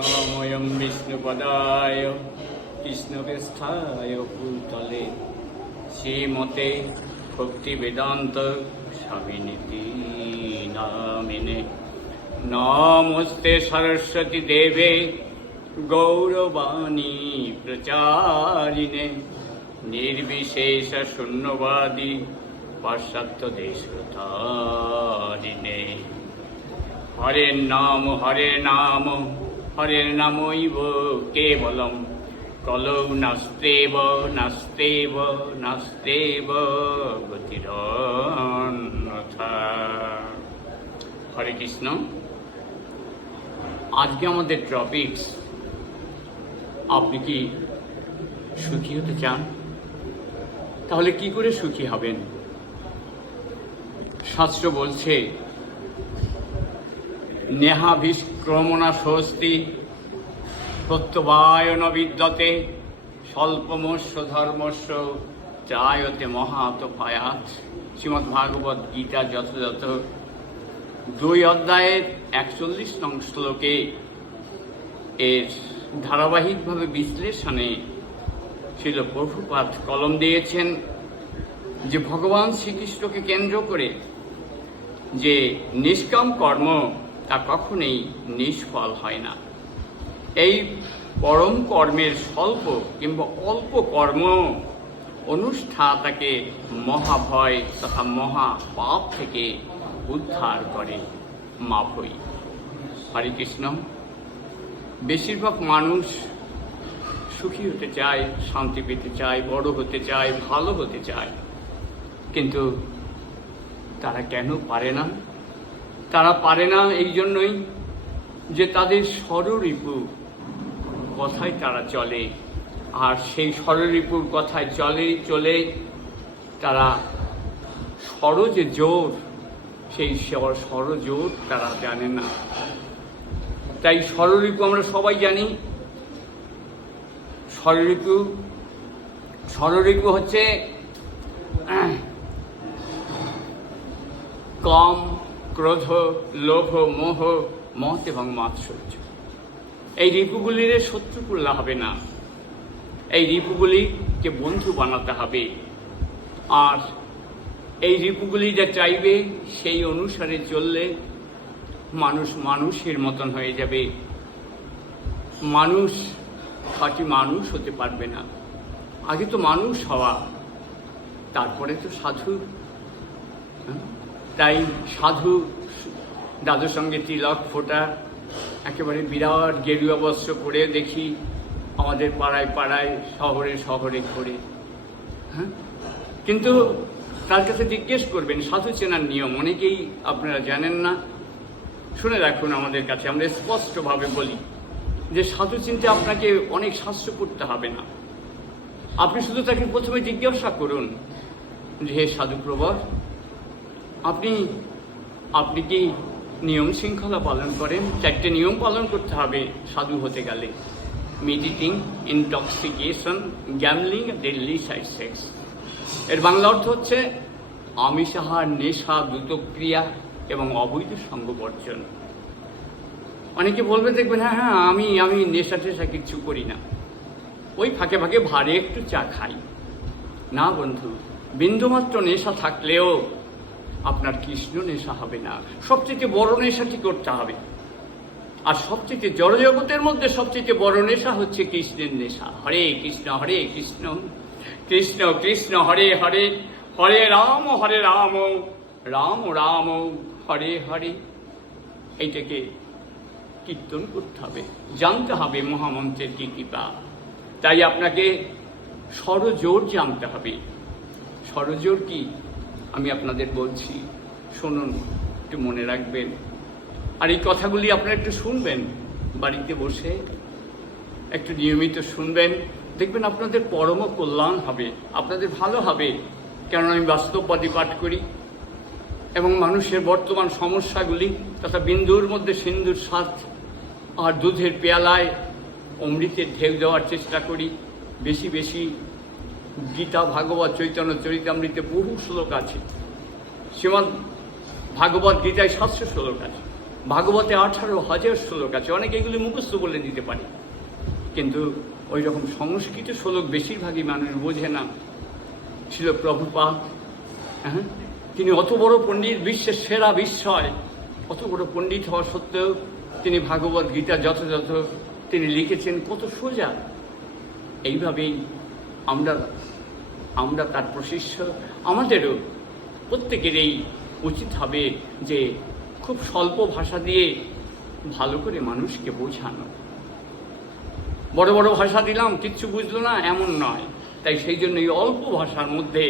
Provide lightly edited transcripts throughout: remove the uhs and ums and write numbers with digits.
নাময়ং বিষ্ণুপদায় কৃষ্ণপৃষ্ঠায় ভূতলে শ্রীমতে ভক্তি বেদান্ত স্বামিনীতি নামিনে নমস্তে সরস্বতী দেবে গৌরবাণী প্রচারিণে নির্বিশেষ শূন্যবাদী পাশ্চাত্য দেশতারিণে। হরের নাম হরের নামৈব কেবলম কলৌ নাস্তেব নাস্তেব নাস্তেব গতিরন্যথা। হরে কৃষ্ণ। আজকে আমাদের টপিকস, আপনি কি সুখী হতে চান? তাহলে কি করে সুখী হবেন? শাস্ত্র বলছে নেহাভিষ্ক্রমণা স্বস্তি প্রত্যবায়ন বিদ্যতে স্বল্পমস্য ধর্মস্য ত্রায়তে মহাতপায়াৎ। শ্রীমদ্ ভাগবত গীতা যথাযথ 2 অধ্যায়ের 41 নং শ্লোকে এর ধারাবাহিকভাবে বিশ্লেষণে শ্রীল প্রভুপাদ কলম দিয়েছেন যে ভগবান শ্রীকৃষ্ণকে কেন্দ্র করে যে নিষ্কাম কর্ম তা কখনোই নিষ্ফল হয় না। এই পরম কর্মের স্বল্প কিংবা অল্প কর্ম অনুষ্ঠান তাকে মহাভয় তথা মহা পাপ থেকে উদ্ধার করে। মাভৈ। হরে কৃষ্ণ। বেশিরভাগ মানুষ সুখী হতে চায়, শান্তি পেতে চায়, বড় হতে চায়, ভালো হতে চায়, কিন্তু তারা কেন পারে না? তারা পারে না এই জন্যই যে তাদের ষড়রিপু কথায় তারা চলে, আর সেই ষড়রিপুর কথায় চলে তারা যে জোর, সেই ষড়জোর তারা জানে না। তাই ষড়রিপু আমরা সবাই জানি। ষড়রিপু হচ্ছে কাম, ক্রোধ, লোভ, মোহ, মত এবং মাৎসর্য। এই রিপুগুলির শত্রু করলে হবে না, এই রিপুগুলিকে বন্ধু বানাতে হবে। আর এই রিপুগুলি যা চাইবে সেই অনুসারে চললে মানুষ মানুষের মতন হয়ে যাবে। মানুষ খাঁটি মানুষ হতে পারবে না। আগে তো মানুষ হওয়া, তারপরে তো সাধু। তাই সাধু দাদুর সঙ্গে তিলক ফোটা, একেবারে বিরাট গেরুয়া বস্ত্র পরে দেখি আমাদের পাড়ায় শহরে ঘোরে। কিন্তু তার কাছে জিজ্ঞেস করবেন সাধু চেনার নিয়ম অনেকেই আপনারা জানেন না। শুনে রাখুন, আমাদের কাছে আমরা স্পষ্টভাবে বলি যে সাধু চিনতে আপনাকে অনেক শাস্ত্র পড়তে হবে না। আপনি শুধু তাকে প্রথমে জিজ্ঞাসা করুন যে হে সাধু প্রবর, আপনি কি নিয়ম শৃঙ্খলা পালন করেন? 4টে নিয়ম পালন করতে হবে সাধু হতে গেলে: মেডিটিং, ইনটক্সিকেশন, গ্যামলিং, ইলিসাইট সেক্স। এর বাংলা অর্থ হচ্ছে আমিষাহার, নেশা, দ্রুতক্রিয়া এবং অবৈধ সঙ্গ বর্জন। অনেকে বলবে, দেখবেন হ্যাঁ আমি নেশা টেশা কিচ্ছু করি না, ওই ফাঁকে ভারে একটু চা খাই। না বন্ধু, বিন্দুমাত্র নেশা থাকলেও আপনার কৃষ্ণ নেশা হবে না। সবচেয়ে বড় নেশাটি করতে হবে। আর সবচেয়ে জড়জগতের মধ্যে সবচেয়ে বড় নেশা হচ্ছে কৃষ্ণের নেশা। হরে কৃষ্ণ কৃষ্ণ কৃষ্ণ হরে হরে, হরে রাম রাম রাম হরে হরে। এইটাকে কীর্তন করতে হবে, জানতে হবে মহামন্ত্রের কি কৃপা। তাই আপনাকে ষড়জোর জানতে হবে। ষড়জোর কি আমি আপনাদের বলছি, শুনুন, একটু মনে রাখবেন। আর এই কথাগুলি আপনারা একটু শুনবেন, বাড়িতে বসে একটু নিয়মিত শুনবেন, দেখবেন আপনাদের পরম কল্যাণ হবে, আপনাদের ভালো হবে। কেননা আমি বাস্তববাদী পাঠ করি এবং মানুষের বর্তমান সমস্যাগুলি তথা বিন্দুর মধ্যে সিন্ধুর স্বাদ আর দুধের পেয়ালায় অমৃতের ঢেউ দেওয়ার চেষ্টা করি। বেশি গীতা, ভাগবত, চৈতন্য চরিতামৃতে বহু শ্লোক আছে। শ্রীমদ্ ভাগবত গীতায় 700 শ্লোক আছে। ভাগবতে 18,000 শ্লোক আছে, অনেকে এগুলি মুখস্থ বলে দিতে পারে, কিন্তু ওই রকম সংস্কৃত শ্লোক বেশিরভাগই মানুষ বোঝে না। ছিল প্রভুপাদ, হ্যাঁ, তিনি অত বড় পণ্ডিত, বিশ্বের সেরা বিস্ময়, অত বড় পণ্ডিত হওয়া সত্ত্বেও তিনি ভাগবত গীতা যথাযথ তিনি লিখেছেন, কত সোজা। এইভাবেই আমরা তার প্রশিষ্য। আমাদেরও প্রত্যেকেরই উচিত হবে যে খুব স্বল্প ভাষা দিয়ে ভালো করে মানুষকে বোঝানো। বড় বড় ভাষা দিলাম, কিচ্ছু বুঝলো না, এমন নয়। তাই সেই জন্য এই অল্প ভাষার মধ্যে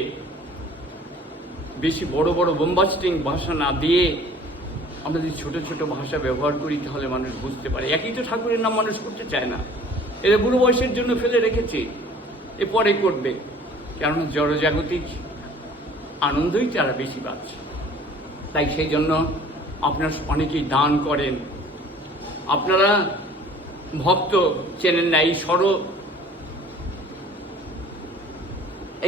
বেশি বড় বড় বোম্বাস্টিং ভাষা না দিয়ে আমরা যদি ছোট ছোট ভাষা ব্যবহার করি, তাহলে মানুষ বুঝতে পারে। একই তো ঠাকুরের নাম মানুষ করতে চায় না, এরা বুড়ো বয়সের জন্য ফেলে রেখেছে, এ পরে করবে, কেননা জড়জাগতিক আনন্দই তারা বেশি পাচ্ছে। তাই সেই জন্য আপনারা অনেকেই দান করেন। আপনারা ভক্ত চেনেন না,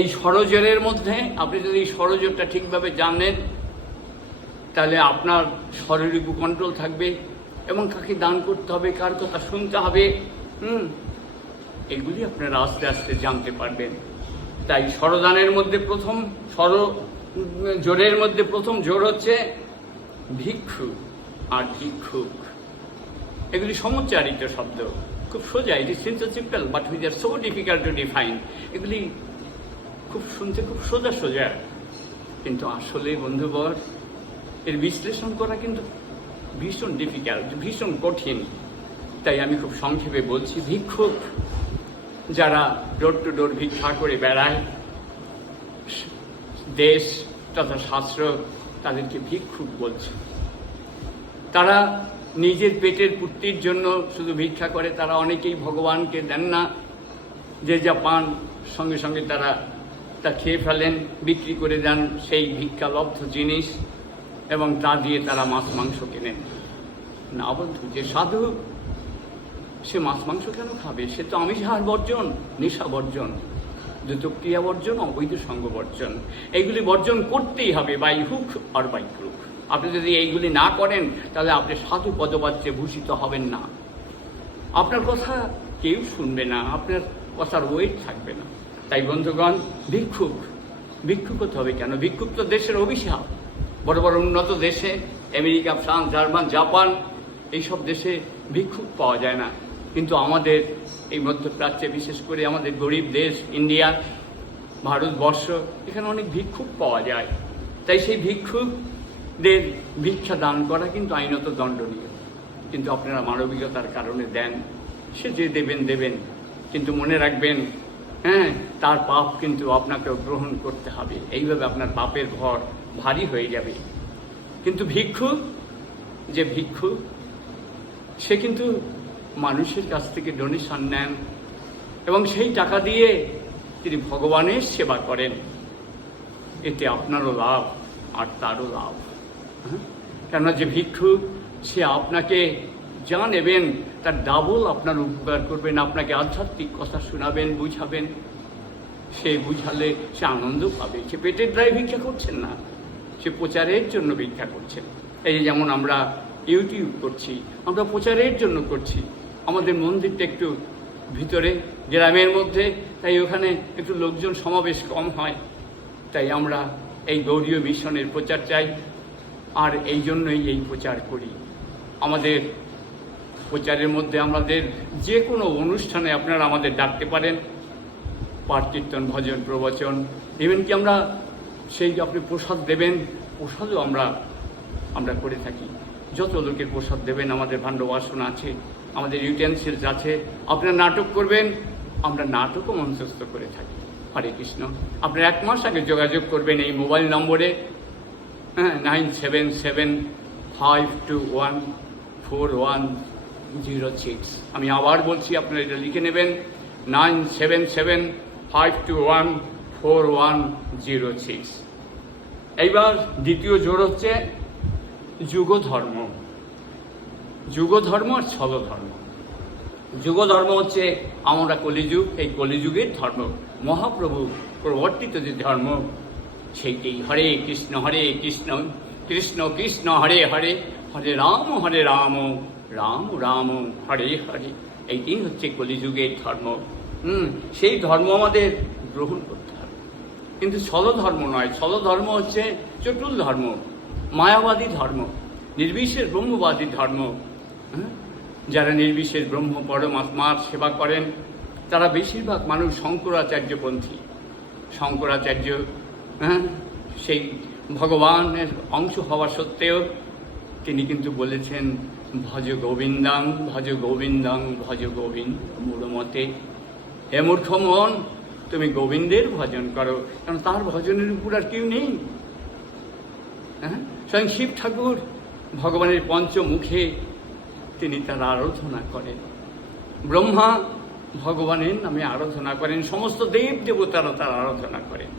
এই ষড়জোরের মধ্যে আপনি যদি এই ষড়জোরটা ঠিকভাবে জানেন, তাহলে আপনার শরীরিক কন্ট্রোল থাকবে এবং কাকে দান করতে হবে, কার কথা শুনতে হবে, এগুলি আপনারা আস্তে আস্তে জানতে পারবেন। তাই ষড়দানের মধ্যে জোরের মধ্যে প্রথম জোর হচ্ছে ভিক্ষু আর ভিক্ষুক। এগুলি সমুচ্চারিত শব্দ, খুব সোজা। It is simple but which are so difficult to define. এগুলি খুব শুনতে খুব সোজা, কিন্তু আসলে বন্ধুবর এর বিশ্লেষণ করা কিন্তু ভীষণ ডিফিকাল্ট, ভীষণ কঠিন। তাই আমি খুব সংক্ষেপে বলছি, ভিক্ষুক যারা ডোর টু ডোর ভিক্ষা করে বেড়ায়, দেশ তথা শাস্ত্র তাদেরকে ভিক্ষুক বলছে। তারা নিজের পেটের পূর্তির জন্য শুধু ভিক্ষা করে, তারা অনেকেই ভগবানকে দেন না। যে যা পান সঙ্গে সঙ্গে তারা তা খেয়ে ফেলেন, বিক্রি করে দেন সেই ভিক্ষালব্ধ জিনিস, এবং তা দিয়ে তারা মাছ মাংস কেনেন। না বন্ধু, যে সাধু সে মাছ মাংস কেন খাবে? সে তো আমিষ আহার বর্জন, নেশা বর্জন, দ্রুতক্রিয়া বর্জন, অবৈধ সঙ্গ বর্জন, এইগুলি বর্জন করতেই হবে, বাই হুক আর বাই ক্রুক। আপনি যদি এইগুলি না করেন, তাহলে আপনি সাধু পদবাচ্যে ভূষিত হবেন না। আপনার কথা কেউ শুনবে না, আপনার কথার ওয়েট থাকবে না। তাই বন্ধুগণ, ভিক্ষুক হতে হবে কেন? ভিক্ষুক তো দেশের অভিশাপ। বড় বড় উন্নত দেশে, আমেরিকা, ফ্রান্স, জার্মান, জাপান, এইসব দেশে ভিক্ষুক পাওয়া যায় না, কিন্তু আমাদের এই মধ্যপ্রাচ্যে, বিশেষ করে আমাদের গরিব দেশ ইন্ডিয়া, ভারতবর্ষ, এখানে অনেক ভিক্ষুক পাওয়া যায়। তাই সেই ভিক্ষুকদের ভিক্ষা দান করা কিন্তু আইনত দণ্ডনীয়, কিন্তু আপনারা মানবিকতার কারণে দেন। সে যে দেবেন, কিন্তু মনে রাখবেন, হ্যাঁ, তার পাপ কিন্তু আপনাকেও গ্রহণ করতে হবে। এইভাবে আপনার পাপের ভর ভারী হয়ে যাবে। কিন্তু ভিক্ষুক সে কিন্তু মানুষের কাছ থেকে ডোনেশন নেন এবং সেই টাকা দিয়ে তিনি ভগবানের সেবা করেন। এতে আপনারও লাভ আর তারও লাভ। কেননা যে ভিক্ষুক, সে আপনাকে যা নেবেন তার ডাবল আপনার উপকার করবেন, আপনাকে আধ্যাত্মিক কথা শোনাবেন, বুঝাবেন। সে বুঝালে সে আনন্দ পাবে। সে পেটের দায়ে ভিক্ষা করছেন না, সে প্রচারের জন্য ভিক্ষা করছেন। এই যেমন আমরা ইউটিউব করছি, আমরা প্রচারের জন্য করছি। আমাদের মন্দিরটা একটু ভিতরে গ্রামের মধ্যে, তাই ওখানে একটু লোকজন সমাবেশ কম হয়। তাই আমরা এই গৌড়ীয় মিশনের প্রচার চাই, আর এই জন্যই এই প্রচার করি। আমাদের প্রচারের মধ্যে আমাদের যে কোনো অনুষ্ঠানে আপনারা আমাদের ডাকতে পারেন, পাঠ কীর্তন, ভজন, প্রবচন, এমনকি আমরা সেই আপনি প্রসাদ দেবেন, প্রসাদও আমরা করে থাকি। যত লোকের প্রসাদ দেবেন, আমাদের ভাণ্ড বাসন আছে, আমাদের ইউটেন্সিলস আছে। আপনারা নাটক করবেন, আমরা নাটকও মঞ্চস্থ করে থাকি। হরে কৃষ্ণ। আপনারা 1 মাস আগে যোগাযোগ করবেন এই মোবাইল নম্বরে, 9775214106। আমি আবার বলছি, আপনারা এটা লিখে নেবেন, 9775214106। এইবার দ্বিতীয় জোর হচ্ছে যুগধর্ম। যুগধর্ম আর ছলধর্ম। যুগধর্ম হচ্ছে আমরা কলিযুগ, এই কলিযুগের ধর্ম, মহাপ্রভু প্রবর্তিত যে ধর্ম, সেইটাই হরে কৃষ্ণ কৃষ্ণ কৃষ্ণ হরে হরে, হরে রাম রাম রাম হরে হরে। এইটাই হচ্ছে কলিযুগের ধর্ম। সেই ধর্ম আমাদের গ্রহণ করতে হবে, কিন্তু ছলধর্ম নয়। ছলধর্ম হচ্ছে চটুল ধর্ম, মায়াবাদী ধর্ম, নির্বিশেষ ব্রহ্মবাদী ধর্ম। যারা নির্বিশেষ ব্রহ্ম পরমাত্মার সেবা করেন তারা বেশিরভাগ মানুষ শঙ্করাচার্যপন্থী। শঙ্করাচার্য সেই ভগবানের অংশ হওয়া সত্ত্বেও তিনি কিন্তু বলেছেন ভজ গোবিন্দাং ভজ গোবিন্দাং ভজ গোবিন্দ মূলমতে। হে মূর্খ মন, তুমি গোবিন্দের ভজন করো, কারণ তার ভজনের উপর আর কেউ নেই। স্বয়ং শিব ঠাকুর ভগবানের পঞ্চমুখে তিনি তার আরাধনা করেন। ব্রহ্মা ভগবানের নামে আরাধনা করেন, সমস্ত দেব দেবতারা তার আরাধনা করেন।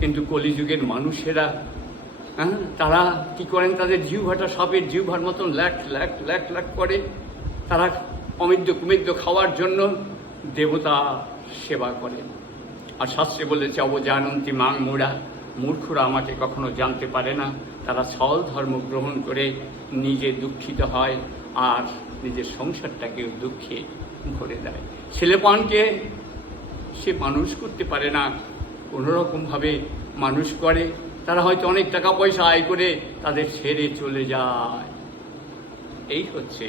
কিন্তু কলিযুগের মানুষেরা তারা কি করেন, তাদের জিহ্বাটা সাপের জিহ্বার মতন ল্যাক ল্যাক ল্যাক ল্যাক করে। তারা অমিদ্য কুমিদ্য খাওয়ার জন্য দেবতা সেবা করেন। আর শাস্ত্রে বলেছে অবজানন্তি মাং মুড়া, মূর্খরা আমাকে কখনো জানতে পারে না। তারা ছল ধর্ম গ্রহণ করে নিজে দুঃখিত হয় আর নিজের সংসারটাকেও দুঃখে ভরে দেয়। ছেলেপানকে সে মানুষ করতে পারে না, কোনোরকমভাবে মানুষ করে। তারা হয়তো অনেক টাকা পয়সা আয় করে তাদের ছেড়ে চলে যায়। এই হচ্ছে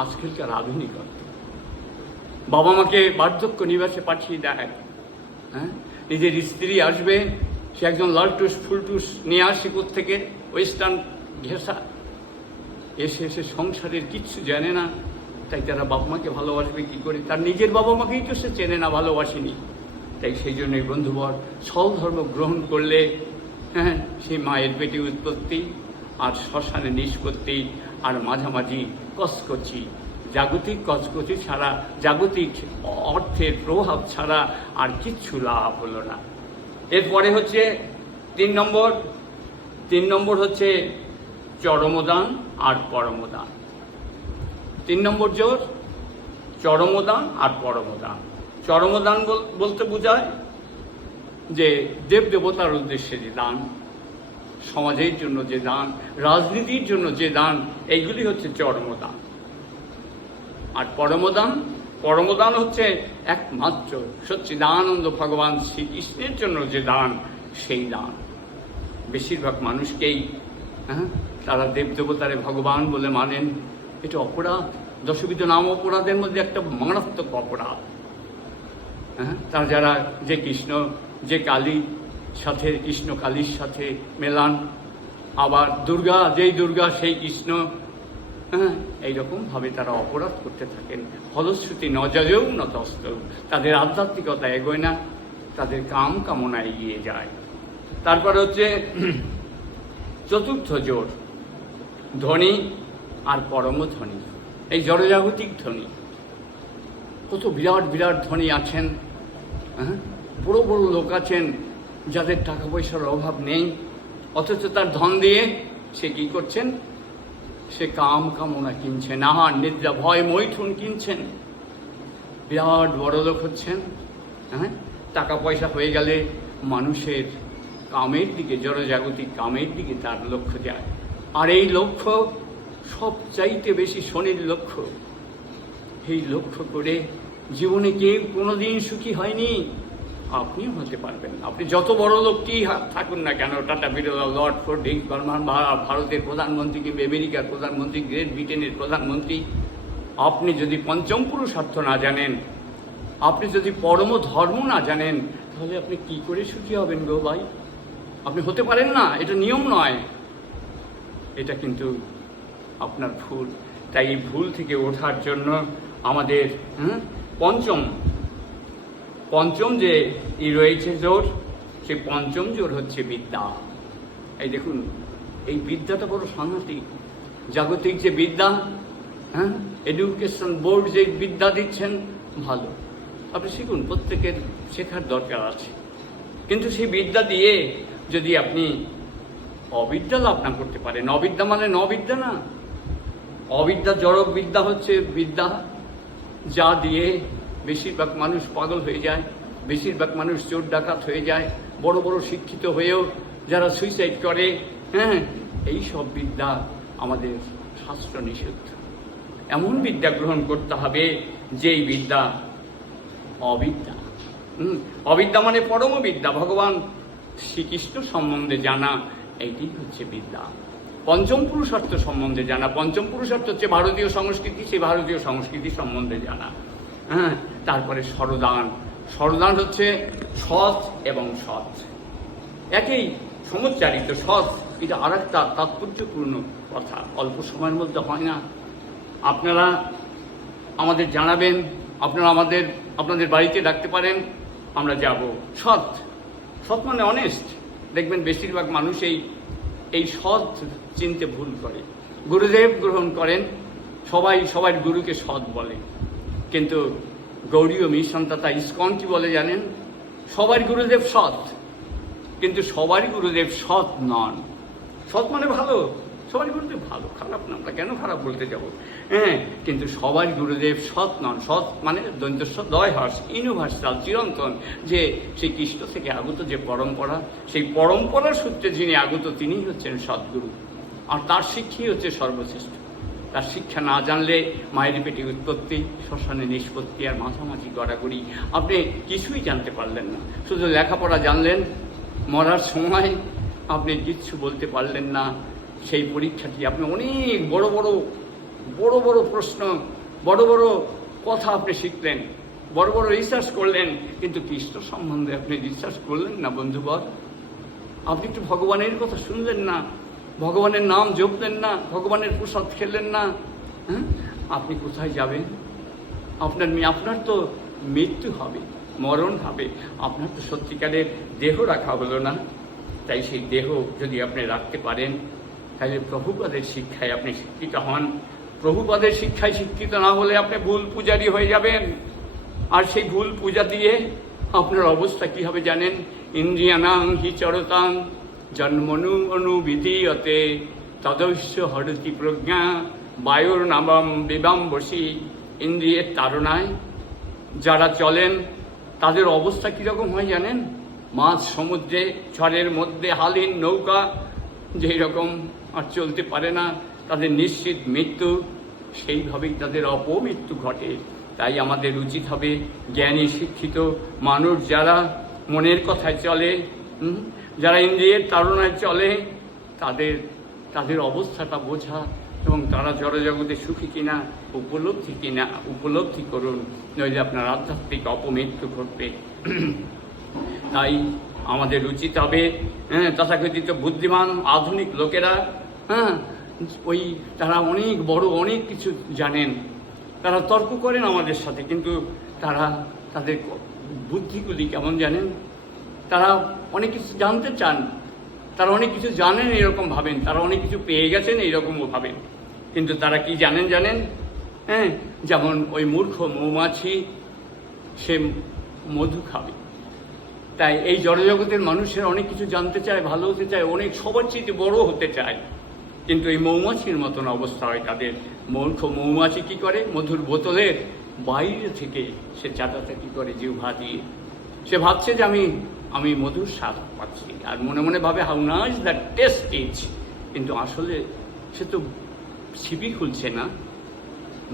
আজকালকার আধুনিকত্ব। বাবা মাকে বার্ধক্য নিবাসে পাঠিয়ে দেয়। নিজের স্ত্রী আসবে, সে একজন লালটুস ফুলটুস নিয়ে আসে কোত্থেকে, ওয়েস্টার্ন ঘেঁষা, এসে সংসারের কিচ্ছু জানে না। তাই তারা বাবা মাকে ভালোবাসবে কী করে? তার নিজের বাবা মাকেই তো সে চেনে না, ভালোবাসেনি। তাই সেই জন্যই বন্ধুবর, ছল ধর্ম গ্রহণ করলে সেই মায়ের পেটে উৎপত্তি আর শ্মশানে নিষ্পত্তি, আর মাঝামাঝি কচকচি, জাগতিক কচকচি ছাড়া, জাগতিক অর্থের প্রভাব ছাড়া আর কিচ্ছু লাভ হলো না। এরপরে হচ্ছে তিন নম্বর হচ্ছে চরমদান আর পরমদান। 3 নম্বর জোর চরমদান আর পরমদান। চরমদান বলতে বোঝায় যে দেব দেবতার উদ্দেশ্যে যে দান, সমাজের জন্য যে দান, রাজনীতির জন্য যে দান, এইগুলি হচ্ছে চরমদান। আর পরমদান হচ্ছে একমাত্র সচ্চিদানন্দ ভগবান শ্রীকৃষ্ণের জন্য যে দান, সেই দান। বেশিরভাগ মানুষকেই তারা দেবদেবতারে ভগবান বলে মানেন। এটা অপরাধ, দশবিধ নাম অপরাধের মধ্যে একটা মারাত্মক অপরাধ। তারা যারা যে কৃষ্ণ, যে কালীর সাথে, কৃষ্ণ কালীর সাথে মেলান, আবার দুর্গা, যেই দুর্গা সেই কৃষ্ণ, এইরকমভাবে তারা অপরাধ করতে থাকেন। ফলশ্রুতি নজরেও নতস্ত, তাদের আধ্যাত্মিকতা এগোয় না, তাদের কাম কামনা এগিয়ে যায়। তারপর হচ্ছে চতুর্থ জোর ধনী আর পরম ধনী, এই জড়জাগতিক ধনী। কত বিরাট বিরাট ধনী আছেন, বড় বড় লোক আছেন যাদের টাকা পয়সার অভাব নেই, অথচ তার ধন দিয়ে সে কী করছেন? সে কাম কামনা কিনছেন, আহার নিদ্রা ভয় মৈথুন কিনছেন। বিরাট বড় লোক হচ্ছেন। টাকা পয়সা হয়ে গেলে মানুষের কামের দিকে, জড়জাগতিক কামের দিকে তার লক্ষ্য যায়। আর এই লক্ষ্য সবচাইতে বেশি শনির লক্ষ্য। এই লক্ষ্য করে জীবনে কেউ কোনোদিন সুখী হয়নি, আপনিও হতে পারবেন না। আপনি যত বড় লোককেই থাকুন না কেন, টাটা, বিড়লা, লর্ড ফোর্ডিংস, বর্মান, ভারতের প্রধানমন্ত্রী কিংবা আমেরিকার প্রধানমন্ত্রী, গ্রেট ব্রিটেনের প্রধানমন্ত্রী, আপনি যদি পঞ্চম পুরুষার্থ না জানেন, আপনি যদি পরম ধর্ম না জানেন, তাহলে আপনি কি করে সুখী হবেন গো ভাই? আপনি হতে পারেন না, এটা নিয়ম নয়, এটা কিন্তু আপনার ভুল। তাই এই ভুল থেকে ওঠার জন্য আমাদের পঞ্চম যে রয়েছে জোর, সে পঞ্চম জোর হচ্ছে বিদ্যা। এই দেখুন, এই বিদ্যাটা বড় সাংঘাতিক। জাগতিক যে বিদ্যা, এডুকেশন বোর্ড যে বিদ্যা দিচ্ছেন, ভালো, আপনি শিখুন, প্রত্যেকের শেখার দরকার আছে। কিন্তু সেই বিদ্যা দিয়ে যদি আপনি অবিদ্যা লাভ না করতে পারেন, অবিদ্যা মানে নবিদ্যা না, অবিদ্যা জড় বিদ্যা হচ্ছে বিদ্যা যা দিয়ে বেশিরভাগ মানুষ পাগল হয়ে যায়, বেশিরভাগ মানুষ চোর ডাকাত হয়ে যায়। বড় বড় শিক্ষিত হয়েও যারা সুইসাইড করে, এই সব বিদ্যা আমাদের শাস্ত্র নিষিদ্ধ। এমন বিদ্যা গ্রহণ করতে হবে যেই বিদ্যা অবিদ্যা। অবিদ্যা মানে পরম বিদ্যা, ভগবান শ্রীকৃষ্ণ সম্বন্ধে জানা, এইটি হচ্ছে বিদ্যা। পঞ্চম পুরুষার্থ সম্বন্ধে জানা, পঞ্চম পুরুষার্থ হচ্ছে ভারতীয় সংস্কৃতি, সেই ভারতীয় সংস্কৃতি সম্বন্ধে জানা। তারপরে সরদান, সরদান হচ্ছে সৎ এবং সৎ, একই সমুচ্চারিত। সৎ এটা আর একটা তাৎপর্যপূর্ণ কথা, অল্প সময়ের মধ্যে হয় না। আপনারা আমাদের জানাবেন, আপনারা আপনাদের বাড়িতে ডাকতে পারেন, আমরা যাব। সৎ, সৎ মানে অনেস্ট। দেখবেন বেশিরভাগ মানুষ এই সৎ চিনতে ভুল করে। গুরুদেব গ্রহণ করেন, সবার গুরুকে সৎ বলে, কিন্তু গৌড়ীয় মিশন তথা ইস্কন কি বলে জানেন? সবার গুরুদেব সৎ, কিন্তু সবার গুরুদেব সৎ নন। সৎ মানে ভালো, সবার গুরুদেব ভালো, খারাপ না, আমরা কেন খারাপ বলতে যাব? কিন্তু সবার গুরুদেব সৎ নন। সৎ মানে দন্তস্ব দয় হর্ষ, ইউনিভার্সাল, চিরন্তন, যে সেই কৃষ্ণ থেকে আগত যে পরম্পরা, সেই পরম্পরার সূত্রে যিনি আগত তিনিই হচ্ছেন সদ্গুরু। আর তার শিক্ষাই হচ্ছে সর্বশ্রেষ্ঠ। তার শিক্ষা না জানলে মায়ের পেটে উৎপত্তি, শ্মশানে নিষ্পত্তি, আর মাঝামাঝি গড়াগড়ি, আপনি কিছুই জানতে পারলেন না। শুধু লেখাপড়া জানলেন, মরার সময় আপনি কিচ্ছু বলতে পারলেন না। সেই পরীক্ষাটি আপনি অনেক বড় বড় প্রশ্ন, বড় বড় কথা আপনি শিখলেন, বড় বড় রিসার্চ করলেন, কিন্তু কৃষ্ণ সম্বন্ধে আপনি রিসার্চ করলেন না বন্ধুবর। আপনি একটু ভগবানের কথা শুনলেন না, ভগবানের নাম জপলেন না, ভগবানের প্রসাদ খেলেন না। আপনি কোথায় যাবেন? আপনার তো মৃত্যু হবে, মরণ হবে। আপনার তো সত্যিকারের দেহ রাখা হলো না। তাই সেই দেহ যদি আপনি রাখতে পারেন, তাহলে প্রভুপাদের শিক্ষায় আপনি শিক্ষিত হন। প্রভুপাদের শিক্ষায় শিক্ষিত না হলে আপনি ভুল পূজারী হয়ে যাবেন। আর সেই ভুল পূজা দিয়ে আপনার অবস্থা কী হবে জানেন? ইন্দ্রিয়ানাং হি চরতাং জন্মনু অনুবিধীয়তে তদস্য হরতি প্রজ্ঞা বায়ুর নামম বিবাম্বসী। ইন্দ্রিয়ের তাড়নায় যারা চলেন তাদের অবস্থা কীরকম হয় জানেন? মাঝ সমুদ্রে ঝড়ের মধ্যে হালিন নৌকা যেই রকম আর চলতে পারে না, তাদের নিশ্চিত মৃত্যু, সেইভাবেই তাদের অপমৃত্যু ঘটে। তাই আমাদের উচিত হবে জ্ঞানী শিক্ষিত মানুষ যারা মনের কথায় চলে, যারা ইন্দ্রিয়ের তাড়নায় চলে, তাদের অবস্থাটা বোঝা এবং তারা জড়জগতে সুখী কিনা উপলব্ধি করুন, নইলে আপনার আধ্যাত্মিক অপমৃত্যু ঘটবে। তাই আমাদের উচিত হবে তথাকথিত বুদ্ধিমান আধুনিক লোকেরা, তারা অনেক কিছু জানেন, তারা তর্ক করেন আমাদের সাথে, কিন্তু তাদের বুদ্ধিগুলি কেমন জানেন? তারা অনেক কিছু জানতে চান, তারা অনেক কিছু জানেন এরকম ভাবেন, তারা অনেক কিছু পেয়ে গেছেন এইরকমও ভাবেন, কিন্তু তারা কি জানেন? যেমন ওই মূর্খ মৌমাছি, সে মধু খাবে। তাই এই জড়জগতের মানুষেরা অনেক কিছু জানতে চায়, ভালো হতে চায়, অনেক সবার চেয়ে বড় হতে চায়, কিন্তু এই মৌমাছির মতন অবস্থা হয় তাদের। মূর্খ মৌমাছি কি করে? মধুর বোতলের বাইরে থেকে সে চাটাচাটি করে জিহ্বা দিয়ে। সে ভাবছে যে আমি মধুর স্বাদ পাচ্ছি, আর মনে মনে ভাবে how nice the test is, কিন্তু আসলে সে তো ছিপি খুলছে না।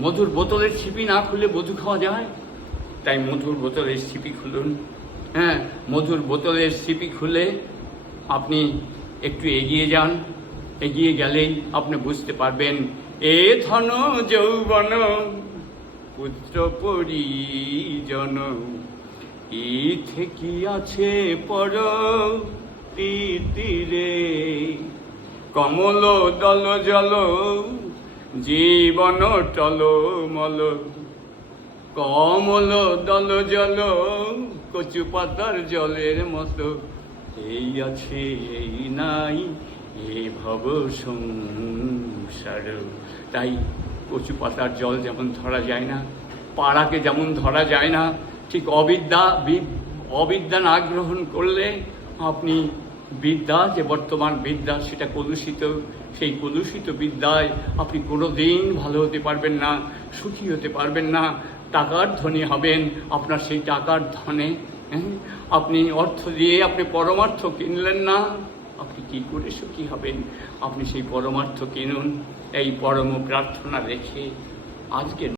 মধুর বোতলের ছিপি না খুলে মধু খাওয়া যায়? তাই মধুর বোতলের ছিপি খুলুন। মধুর বোতলের ছিপি খুলে আপনি একটু এগিয়ে যান, এগিয়ে গেলেই আপনি বুঝতে পারবেন এ ধন যৌবন পুত্র পরিজন ইথে কি আছে পর তীরে কমল দল জল জীবন টলমল কমল দল জল কচু পাতার জলের মতো এই আছে এই নাই এ ভব সংসার। তাই কচু পাতার জল যেমন ধরা যায় না, পাড়াকে যেমন ধরা যায় না, ঠিক অবিদ্যা না গ্রহণ করলে আপনি বিদ্যা, যে বর্তমান বিদ্যা, সেটা কলুষিত। সেই কলুষিত বিদ্যায় আপনি কোনোদিন ভালো হতে পারবেন না, সুখী হতে পারবেন না। টাকার ধনী হবেন, আপনার সেই টাকার ধনে আপনি অর্থ দিয়ে আপনি পরমার্থ কিনলেন না, আপনি কি করে সুখী হবেন? আপনি সেই পরমার্থ কিনুন, এই পরম প্রার্থনা রেখে আজকের